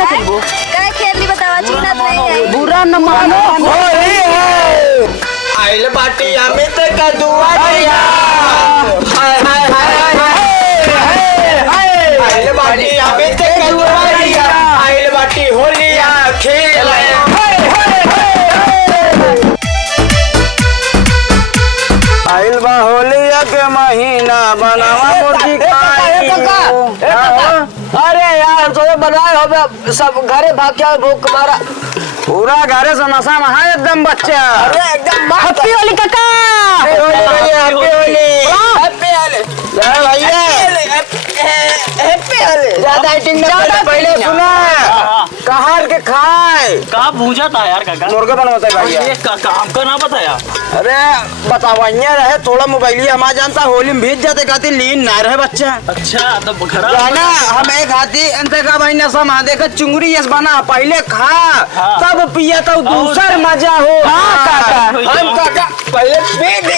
ना खेलबो काय खेलनी बतावा चिन्हत नहीं है बुरा न मानो होली है आइल बाटी अमित का दुआरिया हाय हाय हाय हाय आइल बाटी अमित का दुआरिया आइल बाटी होलिया खेल आइल बा होलिया के महीना बनावा मुर्गी अरे यार तो बनाए हो सब घरे भाग के भूख मारा पूरा घरे से नशा में है एकदम बच्चा। अरे एकदम हैप्पी होली काका हैप्पी होली हैप्पी होली भैया हैप्पी होली ज्यादा एक्टिंग ना पहले सुना कहार के खाए कहाँ भूजा था यार काका मुर्गा बनवाता है भैया ये काका हमको ना बताया। अरे बतावाइया रहे थोड़ा मोबाइल हमारा जानता होली में भीज जाते खाती लीन ना रहे बच्चा अच्छा तो खरा ना हम एक हाथी अंते का भाई नशा में देखा चुंगरी यस बना पहले खा तब पिया तो दूसर मजा हो हम काका पहले पी दे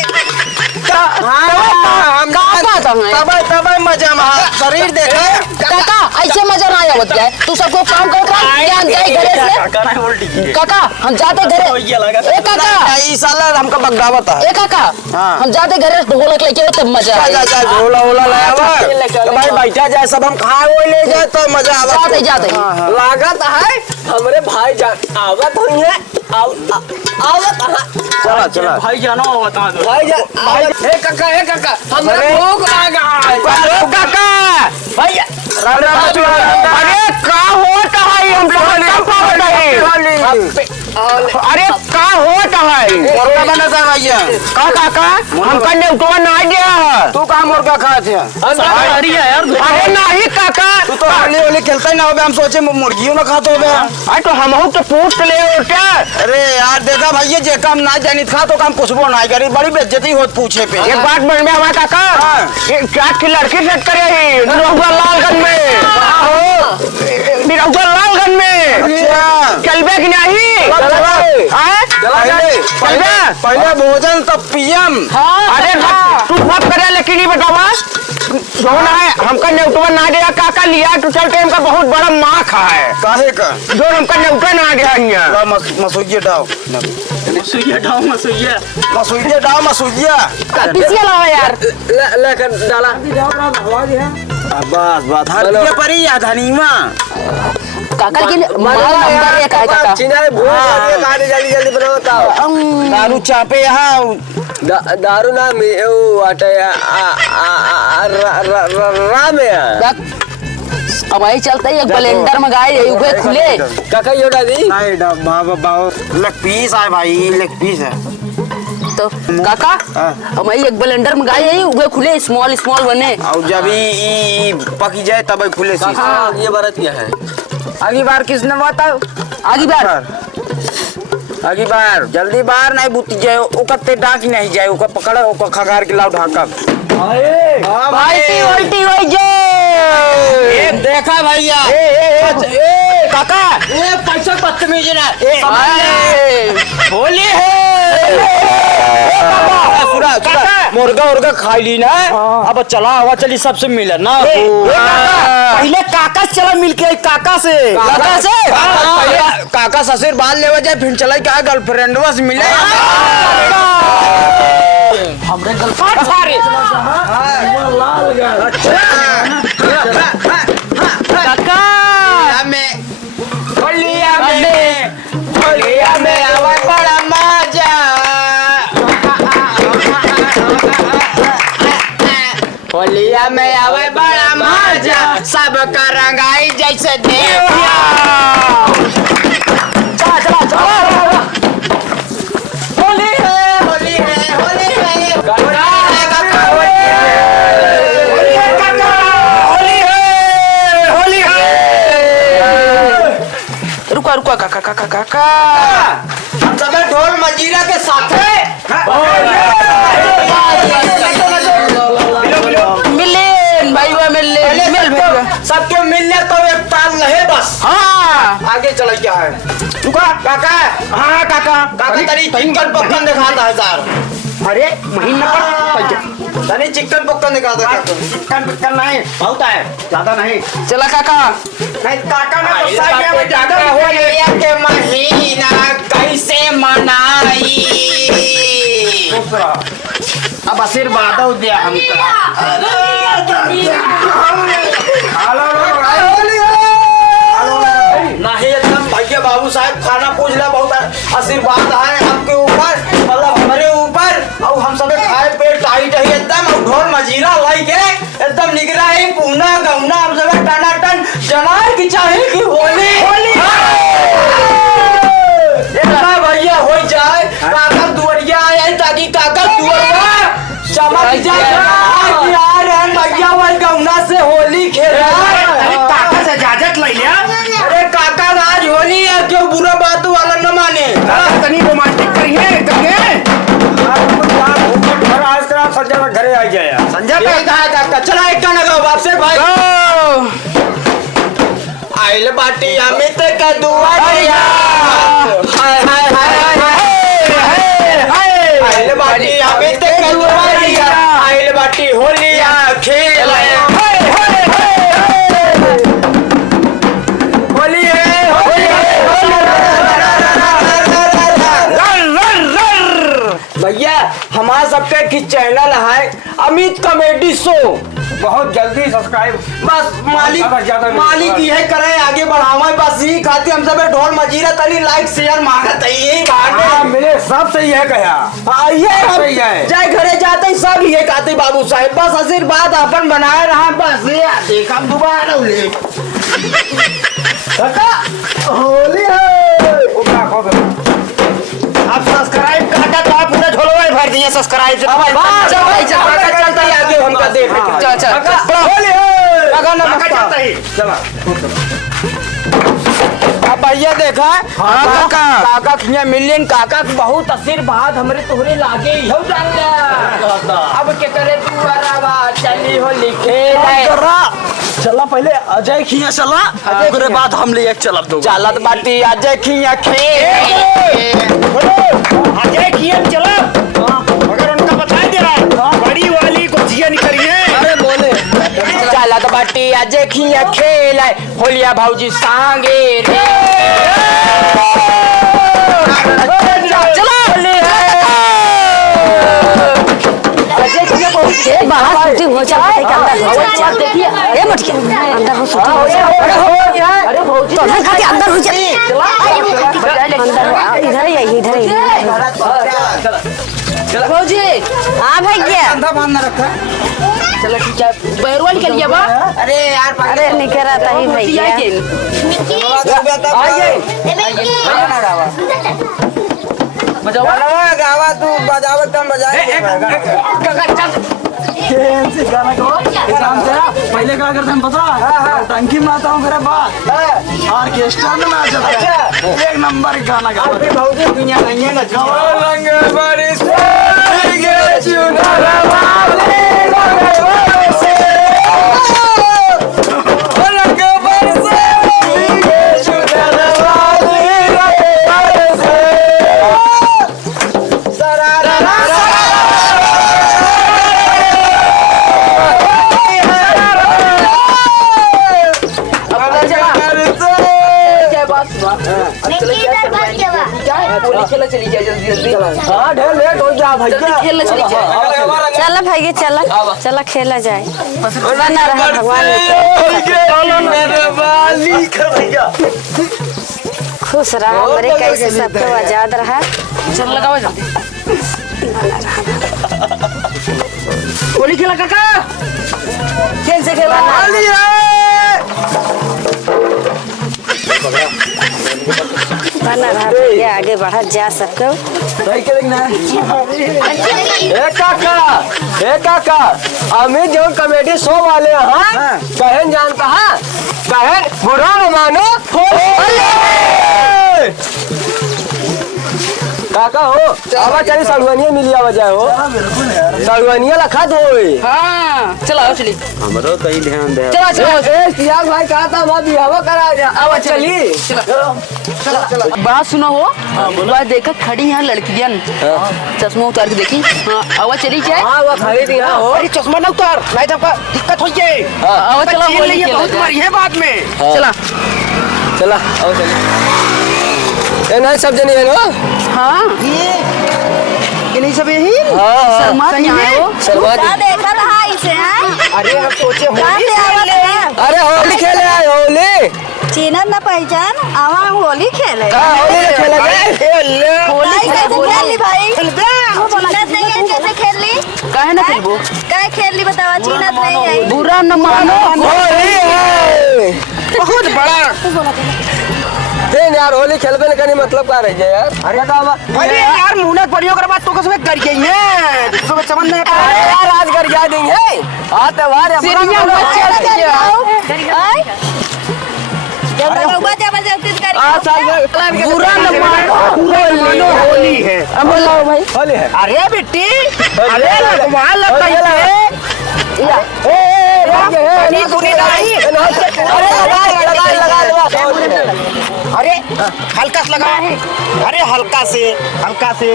तब मजा में शरीर देखे काका ऐसे मजा ना आवत है तू सबको काम कर ज्ञान जाए घरे से काका ना उल्टी की काका हम जाते घरे ये लगा ए काका ई साला हमका बगदावत है ए काका हम जाते घरे ढोलक लेके तब मजा जा आए जा ढोला ओला लावा भाई बैठा जाए सब हम खाए वो ले जाए तो मजा आवा जाते लागत है हमरे भाई जान आवत हुई है आवत चला चला भाई जानो बता दो भाई जान हे काका हमरे भूख लगा है काका भैया अरे का होता है हम अरे का होता है मुर्गा बनता है भैया का काका हम कन्ने तो ना गया तू का मुर्गा खाते हैं अरे यार अरे नहीं काका तू तो होली होली खेलता ही ना हो हम सोचे मुर्गियों ना खाते हो अरे तो हम हो तो पूछ ले क्या अरे यार देखा भैया जे काम ना जानी था तो काम कुछ ना करी बड़ी बेइज्जती होत पूछे पे एक बात बोल में हमारा काका क्या की लड़की सेट करे ही निरहुआ लालगंज में निरहुआ लालगंज में चलबे कि नहीं पहले भोजन तब पीएम अरे तू सब करे लेकिन ये बतावा जो ना है हमका नेउटवा ना दिया काका लिया तो चलते हमका बहुत बड़ा माख है काहे का जो हमका नेउटा ना दिया हिया मसुइया डाओ मसुइया पीछे लाओ यार लेकर डाला बस बात हर परी आधानीमा काका के माल नंबर एक है काका चिनारे भूख गाड़ी जल्दी बनाओ दारू चापे यहाँ दारू ना में ओ आटे राम है अब आई चलता है एक ब्लेंडर में गाय उगे खुले काका ये उड़ा दी नहीं बाबा लेग पीस है भाई लेग पीस है तो काका हम आई एक ब्लेंडर में गाय है उगे खुले स्मॉल बने और जब ये पकी जाए तब खुले सी ये बात क्या है अगली बार किसने बताओ अगली बार जल्दी बाहर नहीं बुती जाए ओकर ते डाक नहीं जाए ओकर पकड़े ओकर खगार के लाओ ढाका बाल्टी हो जे देखा भैया काका ये पैसा बदतमीज ना होली है मुर्गा खा ली ना अब चला हवा चली सबसे मिले ना पहले काका से चला मिलके काका से काका ससुर बाल लेवा जाए फिर चला क्या गर्लफ्रेंडवा से मिले हमरे गर्लफ्रेंड सारे काका होलिया में आवा बड़ा मजा होलिया में आवे बड़ा मजा सबका रंगाई जैसे देविया चला होली है रुका काका हम सब ढोल मजीरा के साथ सबके मिलने तो एक ताल रहे बस आगे चला क्या है रुका काका काका तरी तिनकन पक्कन दिखाता है सर अरे महीना तनी चिकन पक्कन निकाल दे चिकन पिक्कन नहीं बहुत है ज्यादा नहीं चला काका नहीं काका ना तो साइड में ज्यादा हो गया के महीना कैसे मनाई अब आशीर्वाद हो दिया हमको नहीं एकदम भैया बाबू साहब खाना पूछ ला बहुत आशीर्वाद है आपके ऊपर मतलब हमारे ऊपर और हम सब खाए पेट टाइट है एकदम और ढोल मजीरा लाई के एकदम निगरा है पूना गौना हम सब टनाटन जनार की चाहे की होली इतना भैया हो जाए काका दुवरिया आए ताकि काका दुवरिया चमक जाए यार भैया वही गौना से होली खेल काका से इजाजत ले लिया अरे काका आज होली है क्यों बुरा बात वाला न माने तनी रोमांटिक करिए संजय का घरे आ गया संजय पे कहा काका चला एक गाना गाओ बाप से भाई आइल बाटी अमित का दुआरिया हाय हाय हाय हाय आइल बाटी अमित का दुआरिया आइल बाटी होलिया खेल होली है भैया हमारा सबका की चैनल है अमित कॉमेडी शो बहुत जल्दी सब्सक्राइब बस मालिक यह करे आगे बढ़ावा बस यही खाते हम सब ढोल मजीरा तनी लाइक शेयर मांगत है यही मेरे सब सही है कहा ये जाए घरे जाते ही सब ये कहते बाबू साहब बस आशीर्वाद अपन बनाए रहा बस ये देखा दोबारा होली आप सब्सक्राइब करता तो आप पूरा झोलवा भर दिए सब्सक्राइब से चलता है आगे हमका देख चला अब भैया देखा काका खिया मिलियन काका बहुत आशीर्वाद हमरे तोहरे लागे हो जान अब के करे तू अरवा चली हो लिखे चला पहले अजय खिया चला ओकरे बाद हम ले एक चलब दो चलत बाटी अजय खिया खे अजय खिया चला अगर उनका बता दे रहा है बड़ी वाली को जिया निकलिए अरे बोले चलत बाटी अजय खिया खेल होलिया भौजी सांगे रे चला बाहर शूटिंग हो जाए अंदर देखिए ए मटिया अंदर हो शूटिंग हो जाए अरे भौजी तो खाते अंदर हो जाए अंदर इधर ही चलो भौजी हां भैया अंधा बांध रखा चलो ठीक है बैरवा निकल गया बा अरे यार अरे निकल रहा था ही भैया आइए बजावा गावा तू बजावत कम बजाए गाना गाओ पहले क्या करते हैं पता टंकी में आता हूँ मेरा बात ऑर्केस्ट्रा में नाच एक नंबर गाना गाओ भौजी दुनिया नहीं है ना रंग बारिश चली जाए जल्दी जल्दी हाँ ढेर लेट हो जा भैया खेलने चली जाए चला भैया चला खेला जाए बना रहा भगवान खुश रहा हमारे कैसे सबको आजाद रहा चल लगाओ जल्दी होली खेला काका खेल से खेला बना रहा भैया आगे बढ़ा जा सबको काका अमित जो कॉमेडी शो वाले हैं कहन जानता है कहन बुरा न मानो काका काका हो आवा चली सड़ुआनिया मिली आवा जाए हो सड़ुआनिया लखा दो हाँ चलो चली हमरो कहीं ध्यान दे चलो चलो सियाग भाई कहा था वहाँ बिहावा करा आवा चली बात सुनो हो बात देखा खड़ी हैं लड़कियां चश्मा उतार के देखी हाँ आवा चली क्या हाँ वो खड़ी थी हाँ हो अरे चश्मा ना उतार नहीं तो आपका दिक्कत हो जाए आवा चलो छीन होली लिए खेला बहुत जाए। मरी है बाद में चला चला आओ चली ए नहीं सब जनी है ना हाँ ये नहीं सब यही हाँ शर्मा यहाँ हो शर्मा क्या देखा था इसे हैं? अरे हम सोचे कहाँ होली से आवत है? अरे होली खेले आए होली चिन्हत न पहचान आवा होली खेले हाँ होली ने खेला गए होली कैसे खेला खेल ली भाई चिन्हत नहीं है कैसे खेल ली काहे ना खेलबो क्या खेल ली बतावा चिन्हत नहीं है बुरा न मानो होली है बहुत बड़ा फिर यार होली खेलबे न करनी मतलब का रह जाए यार अरे दावा अरे यार मुनक परियो कर बात तो कसम कर गई है सब समझ में अरे यार आज कर जा देंगे आज त्योहार है सीरिया बच्चा जबरदस्ती कर आज साल में बुरा न मानो होली है अब लाओ भाई होली है अरे बेटी अरे लगवा लगता है पानी पूरी नहीं अरे हल्का से लगा अरे हल्का से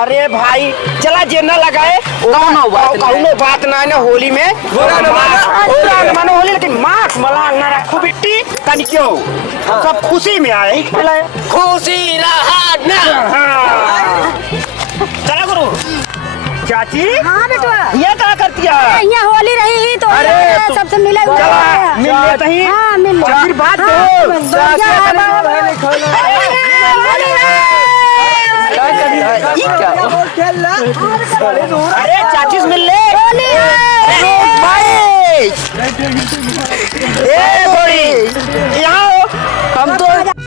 अरे भाई चला जे न लगाए कौनो बात ना ना होली में बुरा न मानो होली लेकिन मास्क मलाल ना रखो बेटी तनी क्यों हम सब खुशी में आए खुशी रहा ना चला गुरु चाची हाँ बेटवा ये क्या करती है यहाँ होली रही तो अरे तो- सबसे मिला चला मिल लेते ही हाँ मिल ले। फिर बात अरे चाची से मिल ले भाई ए बड़ी यहाँ हम तो